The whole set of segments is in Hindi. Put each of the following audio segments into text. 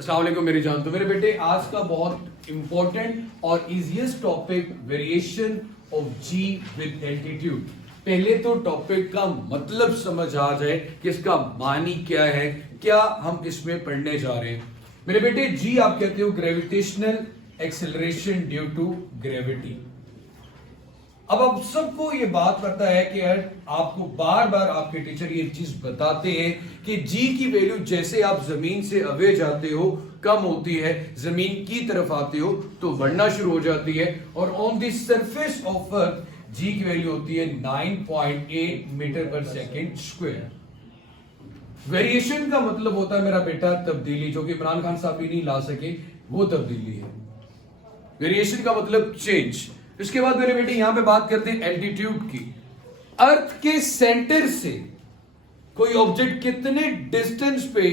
अस्सलाम वालेकुम मेरी जान। तो मेरे बेटे आज का बहुत इंपॉर्टेंट और easiest topic variation of g with altitude. पहले तो टॉपिक का मतलब समझ आ जाए कि इसका मानी क्या है, क्या हम इसमें पढ़ने जा रहे हैं। मेरे बेटे जी आप कहते हो gravitational acceleration due to gravity. अब आप सबको ये बात पता है कि यार आपको बार बार आपके टीचर ये चीज बताते हैं कि जी की वैल्यू जैसे आप जमीन से अवे जाते हो कम होती है, जमीन की तरफ आते हो तो बढ़ना शुरू हो जाती है। और on the surface of earth g की वैल्यू होती है 9.8 मीटर पर सेकेंड स्क्वायर। वेरिएशन का मतलब होता है मेरा बेटा तब्दीली, जो कि इमरान खान साहब भी नहीं ला सके, वो तब्दीली है। वेरिएशन का मतलब चेंज। इसके बाद मेरे बेटे यहां पे बात करते हैं एल्टीट्यूड की। अर्थ के सेंटर से कोई ऑब्जेक्ट कितने डिस्टेंस पे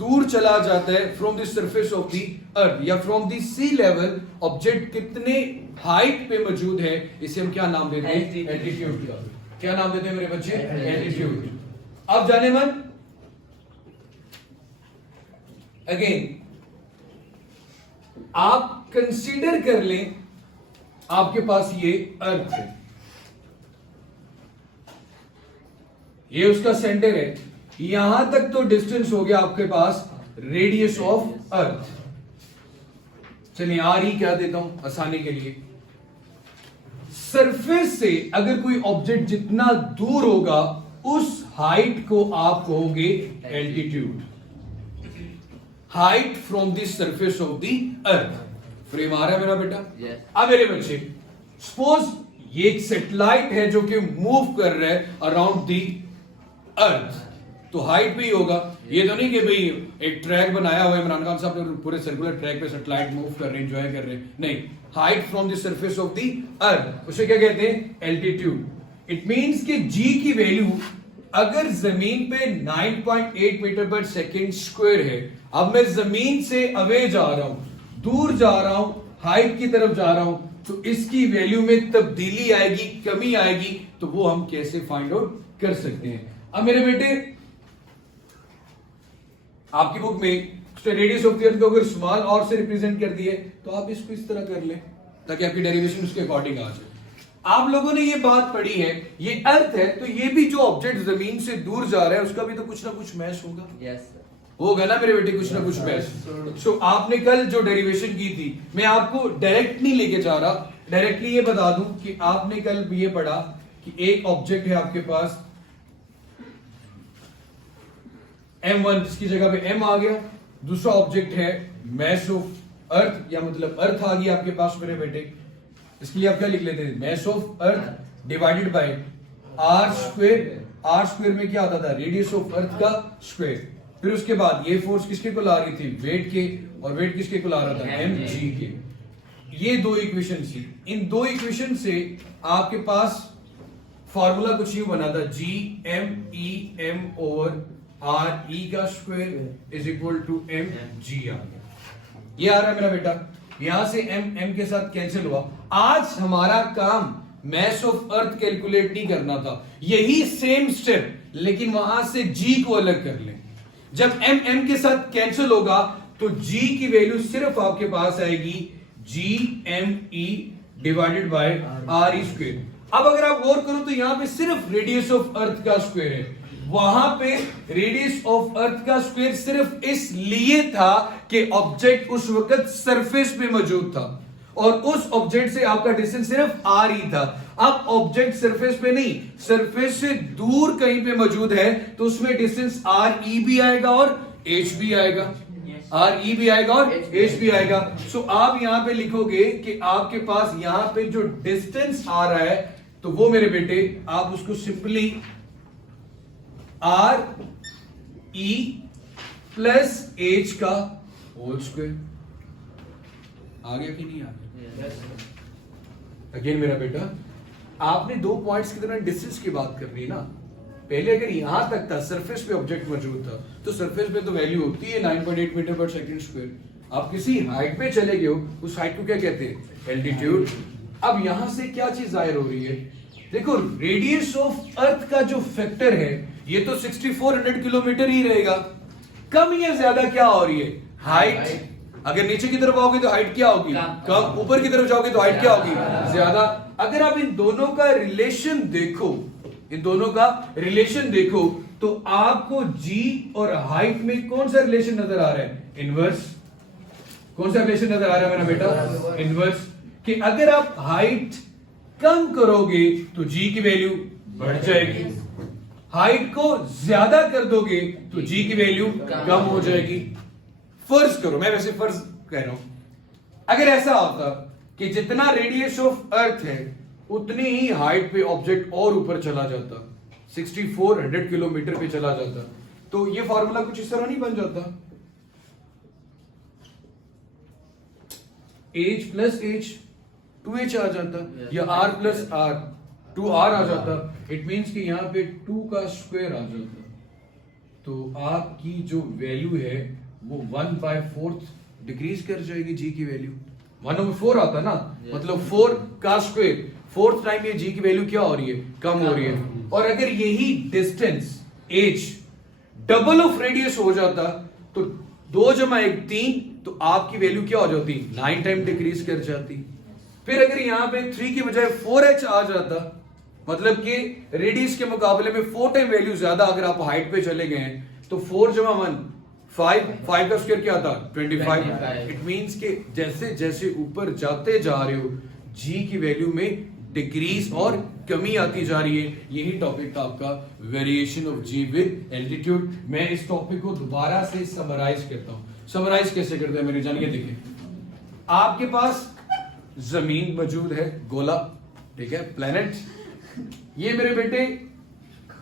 दूर चला जाता है from the surface of the earth, या from the sea level object कितने हाइट पे मौजूद है, इसे हम क्या नाम देते हैं? एल्टीट्यूड का। क्या नाम देते हैं मेरे बच्चे? एल्टीट्यूड। अब जाने मन अगेन आप कंसीडर कर लें आपके पास ये अर्थ है, ये उसका सेंटर है, यहां तक तो डिस्टेंस हो गया आपके पास रेडियस ऑफ अर्थ। चलिए आर ही क्या देता हूं आसानी के लिए। सरफेस से अगर कोई ऑब्जेक्ट जितना दूर होगा उस हाइट को आप कहोगे altitude. Height from the surface of the earth. Frame आ रहा है मेरा बेटा? अब मेरे बच्चे सपोज ये एक सैटेलाइट है जो कि मूव कर रहा है अराउंड दी अर्थ, तो हाइट भी होगा। ये तो नहीं कि भाई एक ट्रैक बनाया हुआ है इमरान खान साहब ने, पूरे सर्कुलर ट्रैक पे सैटेलाइट मूव कर रहे हैं, एंजॉय कर रहे हैं, नहीं। Height from the surface of the earth, उसे क्या कहते हैं? एल्टीट्यूड। इट मींस कि जी की वैल्यू अगर जमीन पे 9.8 मीटर पर सेकेंड स्क्वायर है, अब मैं जमीन से अवे जा रहा हूं, दूर जा रहा हूं, हाइट की तरफ जा रहा हूं, तो इसकी वैल्यू में तब्दीली आएगी, कमी आएगी, तो वो हम कैसे फाइंड आउट कर सकते हैं? अब मेरे बेटे आपकी बुक में रेडियस ऑफ द अर्थ को अगर स्मॉल आर से रिप्रेजेंट कर दिए तो आप इसको इस तरह कर लें ताकि आपकी डेरिवेशन उसके अकॉर्डिंग आ जाए। आप लोगों ने ये बात पढ़ी है, ये अर्थ है, तो ये भी जो ऑब्जेक्ट जमीन से दूर जा रहा है उसका भी तो कुछ ना कुछ मैश होगा। yes, होगा ना मेरे बेटे, कुछ ना कुछ मैच। सो आपने कल जो डेरिवेशन की थी, मैं आपको डायरेक्ट नहीं लेके जा रहा, डायरेक्टली ये बता दूं कि आपने कल ये पढ़ा कि एक ऑब्जेक्ट है आपके पास M1, जिसकी जगह पे M आ गया। दूसरा ऑब्जेक्ट है मैस ऑफ अर्थ, या मतलब अर्थ आ गई आपके पास मेरे बेटे। इसके लिए आप क्या लिख लेते हैं? Mass of earth divided by r square. R square में क्या आता था? रेडियस ऑफ अर्थ का स्क्वायर। फिर उसके बाद ये फोर्स किसके को ला रही थी? वेट के, और वेट किसके को ला रहा था? एम जी के। ये दो इक्वेशन थी। इन दो इक्वेशन से आपके पास फॉर्मूला कुछ यूं बना था, G M E M over R E का square is equal to M G आ गया। ये आ रहा है मेरा बेटा, यहां से एम एम के साथ कैंसिल हुआ। आज हमारा काम मैस ऑफ अर्थ कैलकुलेट नहीं करना था, यही सेम स्टेप, लेकिन वहां से जी को अलग कर लें। जब एम एम के साथ कैंसिल होगा तो जी की वैल्यू सिर्फ आपके पास आएगी g M e divided by r e square. अब अगर आप गौर करो तो यहां पे सिर्फ रेडियस ऑफ अर्थ का स्क्वायर है, वहां पे रेडियस ऑफ अर्थ का स्क्वायर सिर्फ इसलिए था कि ऑब्जेक्ट उस वक्त सरफेस पे मौजूद था और उस ऑब्जेक्ट से आपका डिस्टेंस सिर्फ आर ही था। अब ऑब्जेक्ट सरफेस पे नहीं, सरफेस से दूर कहीं पे मौजूद है, तो उसमें डिस्टेंस आर ई भी आएगा और एच भी आएगा। आर ई भी आएगा और एच भी आएगा। सो आप यहां पे लिखोगे कि आपके पास यहां पे जो डिस्टेंस आ रहा है, तो वो मेरे बेटे आप उसको simply R E plus H का होल स्क्वायर। आ गया कि नहीं आ गया? अगेन मेरा बेटा आपने दो पॉइंट्स की तरह डिस्टेंस की बात करनी है ना। पहले अगर यहां तक था, सरफेस पे ऑब्जेक्ट मौजूद था, तो सरफेस पे तो वैल्यू होती है 9.8 मीटर पर सेकंड स्क्वायर। आप किसी हाइट पे चले गए हो, उस हाइट को क्या कहते हैं? एल्टीट्यूड। अब यहां से क्या चीज जाहिर हो रही है? देखो रेडियस ऑफ अर्थ का जो फैक्टर है ये तो 6400 किलोमीटर ही रहेगा। कम या ज्यादा क्या हो रही है? हाइट। अगर नीचे की तरफ आओगे तो हाइट क्या होगी? कम। ऊपर की तरफ जाओगे तो हाइट क्या होगी? ज्यादा। अगर आप इन दोनों का रिलेशन देखो, इन दोनों का रिलेशन देखो, तो आपको जी और हाइट में कौन सा रिलेशन नजर आ रहा है? इनवर्स। कौन सा रिलेशन नजर आ रहा है मेरा बेटा? इनवर्स। कि अगर आप हाइट कम करोगे तो जी की वैल्यू बढ़ जाएगी, हाइट को ज्यादा कर दोगे तो जी की वैल्यू कम हो जाएगी। फर्ज करो, मैं वैसे फर्ज कह रहा हूं, अगर ऐसा होता कि जितना रेडियस ऑफ अर्थ है उतनी ही हाइट पे ऑब्जेक्ट और ऊपर चला जाता, 6400 किलोमीटर पे चला जाता, तो ये फॉर्मूला कुछ इस तरह नहीं बन जाता? एच प्लस एच 2h आ जाता, या r प्लस r 2r आ जाता। इट मींस कि यहां पे 2 का स्क्वायर आ जाता, तो आपकी जो वैल्यू है वो 1/4 डिक्रीज कर जाएगी। जी की वैल्यू 1/4 आता ना, मतलब 4 का स्क्वायर, 4th टाइम ये जी की वैल्यू क्या हो रही है? कम हो रही है। और अगर यही distance h double of radius हो जाता तो 2 + 1 3, तो आपकी वैल्यू क्या हो जाती? 9 टाइम डिक्रीज कर जाती। फिर अगर यहां पे 3 की बजाय 4h आ जाता, मतलब कि रेडियस के मुकाबले में 4 टाइम वैल्यू ज्यादा, अगर आप हाइट पे चले गए हैं तो 4 + 1 5 का स्क्वायर क्या था? 25। इट मींस कि जैसे जैसे ऊपर जाते जा रहे हो जी की वैल्यू में डिक्रीज और कमी आती जा रही है। यही टॉपिक था आपका variation of g with altitude. मैं इस टॉपिक को दोबारा से समराइज करता हूं। समराइज कैसे करते हैं मेरे जानिए? देखिए, आपके पास जमीन मौजूद है, गोला, ठीक है, प्लेनेट। ये मेरे बेटे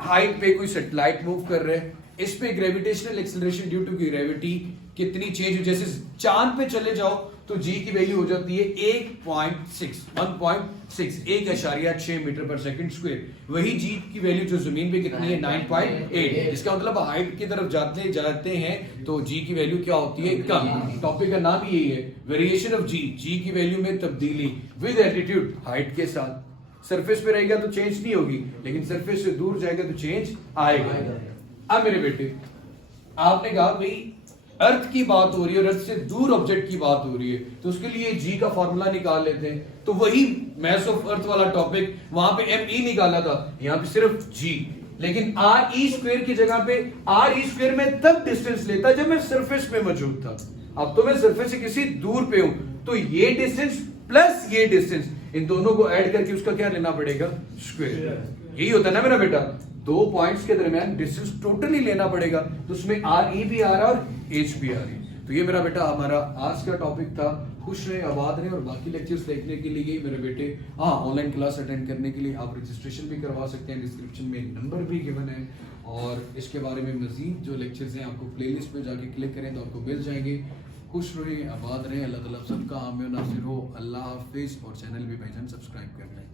हाइट पे कोई सैटेलाइट मूव कर रहे हैं, इस पे gravitational acceleration due to gravity कितनी चेंज हो, जैसे चांद पे चले जाओ तो जी की वैल्यू हो जाती है 1.6 1.6 मीटर पर सेकंड स्क्वायर। वही जी की वैल्यू जो जमीन पे कितनी है? 9.8। इसका मतलब हाइट की तरफ जाते जाते हैं तो जी की वैल्यू क्या होती है? कम। टॉपिक का नाम यही है, वेरिएशन ऑफ जी की वैल्यू में तब्दीली विद एल्टीट्यूड, हाइट के साथ। सरफेस पे रहेगा तो चेंज नहीं होगी, लेकिन सरफेस से दूर जाएगा तो चेंज आएगा। अब मेरे बेटे आपने कहा भाई अर्थ की बात हो रही है और अर्थ से दूर ऑब्जेक्ट की बात हो रही है, तो उसके लिए जी का फॉर्मूला निकाल लेते हैं। तो वही मैस ऑफ अर्थ वाला टॉपिक, वहां पे एम ई निकाला था, यहाँ पे सिर्फ जी। लेकिन आर ई स्क्वायर की जगह पे आर ई स्क्वायर में तब डिस्टेंस लेता जब मैं सरफेस पे मौजूद था। अब तो मैं सरफेस से किसी दूर पे हूं, तो ये डिस्टेंस प्लस ये डिस्टेंस, इन दोनों को ऐड करके उसका क्या लेना पड़ेगा? स्क्वायर। यही होता है ना मेरा बेटा, 2 पॉइंट्स के दरमियान डिस्टेंस टोटली लेना पड़ेगा, तो उसमें आर ई भी आ रहा और एच भी आ रही। तो ये मेरा बेटा हमारा आज का टॉपिक था। खुश रहे, आबाद रहे, और बाकी लेक्चर्स देखने के लिए मेरे बेटे ऑनलाइन क्लास अटेंड करने के लिए आप रजिस्ट्रेशन भी करवा सकते हैं। डिस्क्रिप्शन में नंबर भी गिवन है, और इसके बारे में मजीद जो लेक्चर्स हैं आपको प्लेलिस्ट में जाके क्लिक करें तो आपको मिल जाएंगे। खुश रहें, आबाद रहें, अल्लाह ताला सबका आमीन नासिर हो। अल्लाह हाफिज। और चैनल भी भाईजान सब्सक्राइब कर लें।